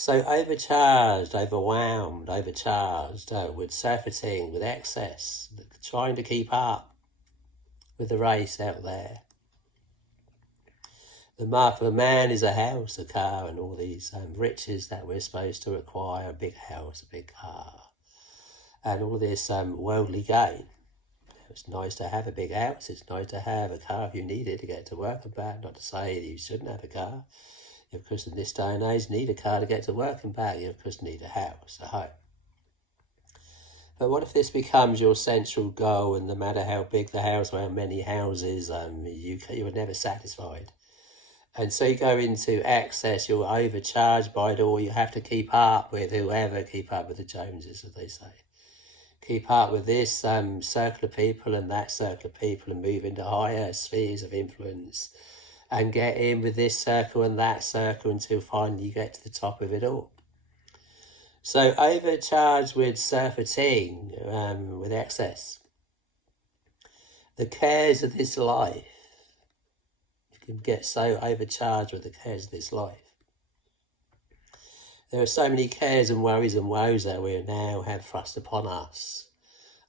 So overcharged, overwhelmed, overcharged with surfeiting, with excess, trying to keep up with the race out there. The mark of a man is a house, a car, and all these riches that we're supposed to acquire, a big house, a big car, and all this worldly gain. It's nice to have a big house, it's nice to have a car if you need it to get to work and back, not to say that you shouldn't have a car. You, of course, in this day and age, need a car to get to work and back. You, of course, need a house, a home. But what if this becomes your central goal, and no matter how big the house or how many houses, you are never satisfied? And so you go into excess, you're overcharged by it all, you have to keep up with whoever, keep up with the Joneses, as they say. Keep up with this circle of people and that circle of people and move into higher spheres of influence and get in with this circle and that circle until finally you get to the top of it all. So overcharged with surfeiting, with excess. The cares of this life. You can get so overcharged with the cares of this life. There are so many cares and worries and woes that we now have thrust upon us.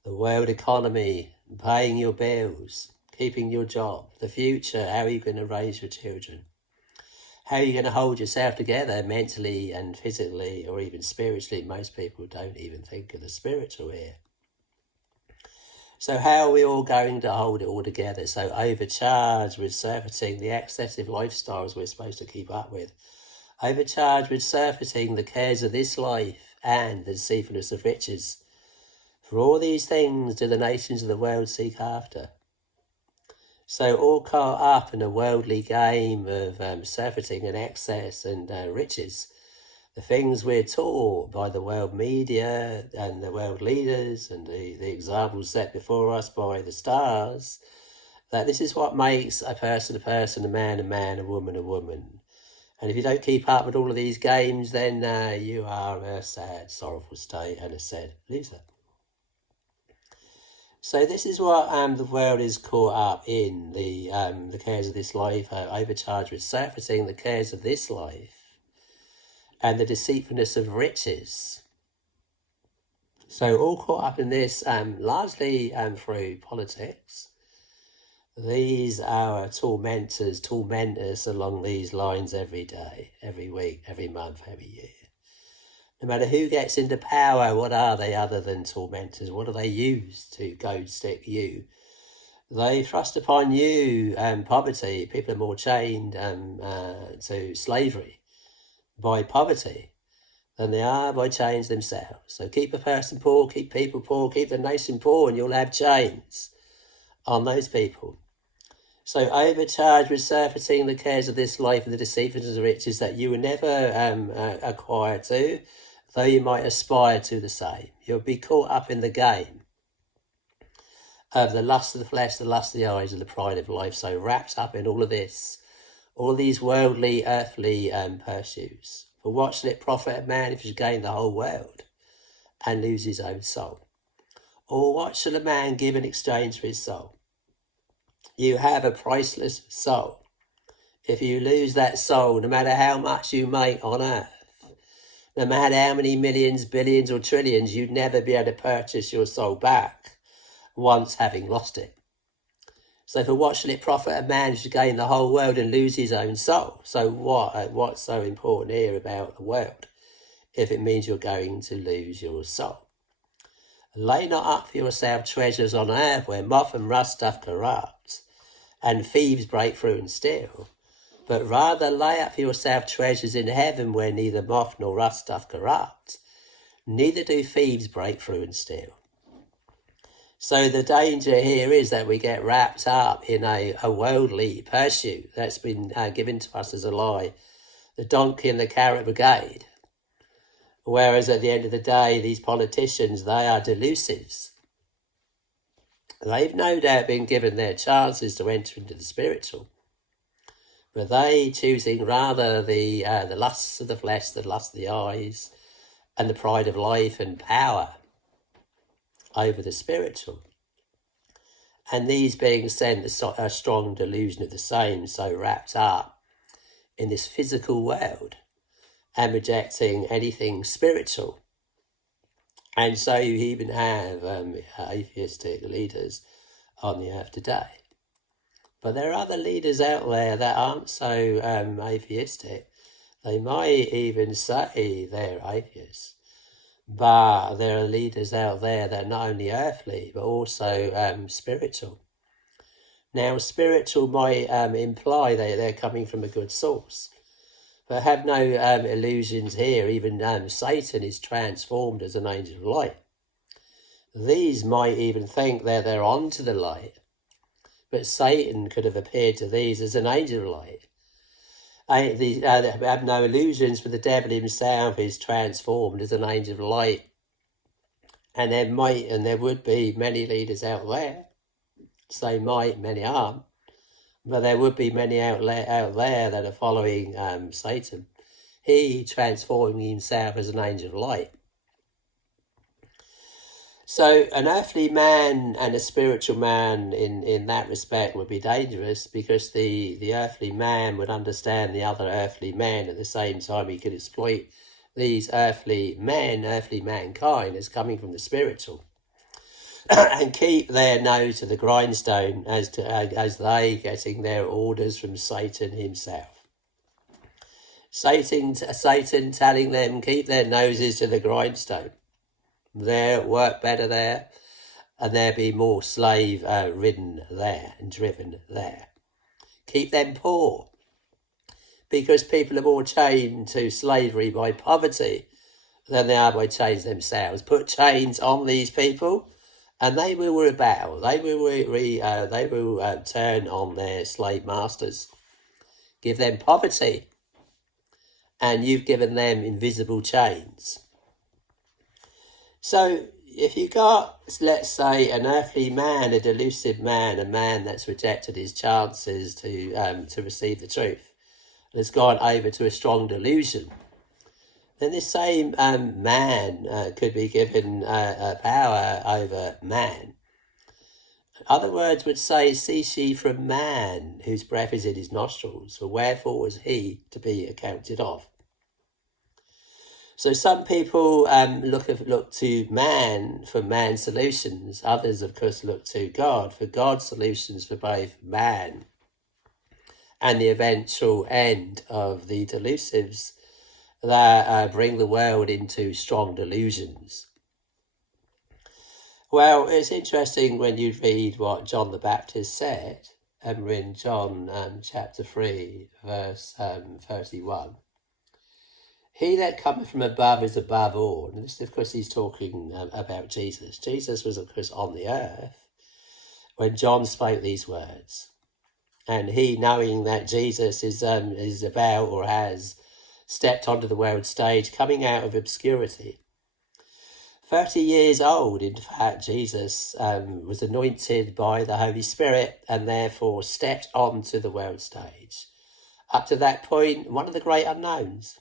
The world economy, paying your bills, keeping your job, the future, how are you going to raise your children? How are you going to hold yourself together mentally and physically or even spiritually? Most people don't even think of the spiritual here. So how are we all going to hold it all together? So overcharged with surfeiting the excessive lifestyles we're supposed to keep up with. Overcharged with surfeiting the cares of this life and the deceitfulness of riches. For all these things do the nations of the world seek after. So all caught up in a worldly game of surfeiting and excess and riches. The things we're taught by the world media and the world leaders and the examples set before us by the stars, that this is what makes a person, a man, a woman, a woman. And if you don't keep up with all of these games, then you are a sad, sorrowful state and a sad loser. So this is what the world is caught up in, the cares of this life, overcharged with surfeiting the cares of this life and the deceitfulness of riches. So all caught up in this largely through politics. These are tormentors torment us along these lines every day, every week, every month, every year. No matter who gets into power, what are they other than tormentors? What do they use to goad stick you? They thrust upon you poverty. People are more chained to slavery by poverty than they are by chains themselves. So keep a person poor, keep people poor, keep the nation poor, and you'll have chains on those people. So overcharged with surfeiting the cares of this life and the deceitfulness of riches that you will never acquire to, though you might aspire to the same. You'll be caught up in the game of the lust of the flesh, the lust of the eyes, and the pride of life. So wrapped up in all of this, all these worldly, earthly pursuits. For what shall it profit a man if he should gain the whole world and lose his own soul? Or what shall a man give in exchange for his soul? You have a priceless soul. If you lose that soul, no matter how much you make on earth, no matter how many millions, billions or trillions, you'd never be able to purchase your soul back once having lost it. So for what shall it profit a man who should gain the whole world and lose his own soul? So what's so important here about the world if it means you're going to lose your soul? Lay not up for yourself treasures on earth where moth and rust doth corrupt and thieves break through and steal, but rather lay up for yourself treasures in heaven where neither moth nor rust doth corrupt, neither do thieves break through and steal. So the danger here is that we get wrapped up in a worldly pursuit that's been given to us as a lie, the donkey and the carrot brigade. Whereas at the end of the day, these politicians, they are delusives. They've no doubt been given their chances to enter into the spiritual, but they choosing rather the lusts of the flesh, the lust of the eyes, and the pride of life and power over the spiritual. And these being sent a strong delusion of the same, so wrapped up in this physical world and rejecting anything spiritual. And so you even have atheistic leaders on the earth today. But there are other leaders out there that aren't so atheistic. They might even say they're atheists. But there are leaders out there that are not only earthly, but also spiritual. Now, spiritual might imply that they're coming from a good source. But have no illusions here. Even Satan is transformed as an angel of light. These might even think that they're onto the light. But Satan could have appeared to these as an angel of light. They have no illusions, for the devil himself is transformed as an angel of light. And there would be many leaders out there. Say might, many aren't. But there would be many out there that are following Satan. He transforming himself as an angel of light. So an earthly man and a spiritual man in that respect would be dangerous, because the earthly man would understand the other earthly men. At the same time, he could exploit these earthly men, earthly mankind, as coming from the spiritual, and keep their nose to the grindstone as they getting their orders from Satan himself. Satan telling them keep their noses to the grindstone. There, work better there, and there be more slave ridden there and driven there. Keep them poor, because people are more chained to slavery by poverty than they are by chains themselves. Put chains on these people, and they will rebel. They will turn on their slave masters. Give them poverty, and you've given them invisible chains. So if you got, let's say, an earthly man, a delusive man, a man that's rejected his chances to receive the truth, and has gone over to a strong delusion, then this same man could be given power over man. Other words would say, cease ye from man, whose breath is in his nostrils, for wherefore was he to be accounted of? So some people look to man for man's solutions. Others, of course, look to God for God's solutions for both man and the eventual end of the delusives that bring the world into strong delusions. Well, it's interesting when you read what John the Baptist said, and we're in John chapter 3, verse 31. He that cometh from above is above all. And this, of course, he's talking about Jesus. Jesus was, of course, on the earth when John spoke these words. And he, knowing that Jesus is about or has stepped onto the world stage, coming out of obscurity. 30 years old, in fact, Jesus was anointed by the Holy Spirit and therefore stepped onto the world stage. Up to that point, one of the great unknowns.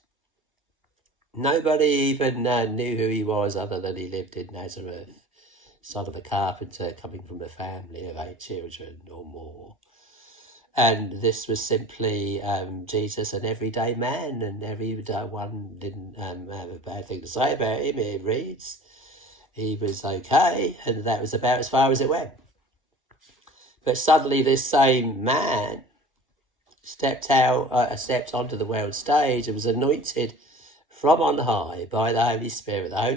Nobody even knew who he was, other than he lived in Nazareth, son of a carpenter, coming from a family of 8 children or more. And this was simply Jesus, an everyday man, and everyone didn't have a bad thing to say about him. It reads, he was okay, and that was about as far as it went. But suddenly this same man stepped onto the world stage and was anointed from on high by the Holy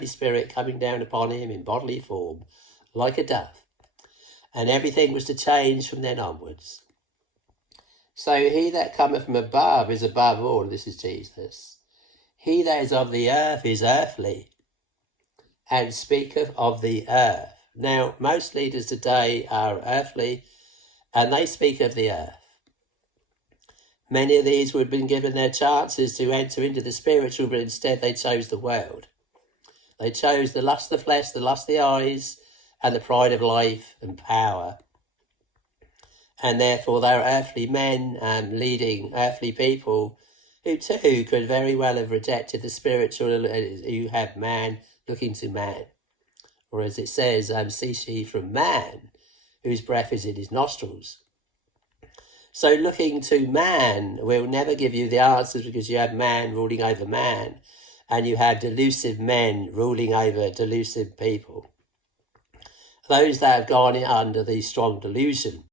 Spirit, coming down upon him in bodily form like a dove. And everything was to change from then onwards. So he that cometh from above is above all. This is Jesus. He that is of the earth is earthly, and speaketh of the earth. Now, most leaders today are earthly, and they speak of the earth. Many of these would have been given their chances to enter into the spiritual, but instead they chose the world. They chose the lust of the flesh, the lust of the eyes, and the pride of life and power. And therefore they are earthly men leading earthly people who too could very well have rejected the spiritual. You have man looking to man. Or as it says, cease ye from man, whose breath is in his nostrils. So looking to man will never give you the answers, because you have man ruling over man, and you have delusive men ruling over delusive people. Those that have gone under the strong delusion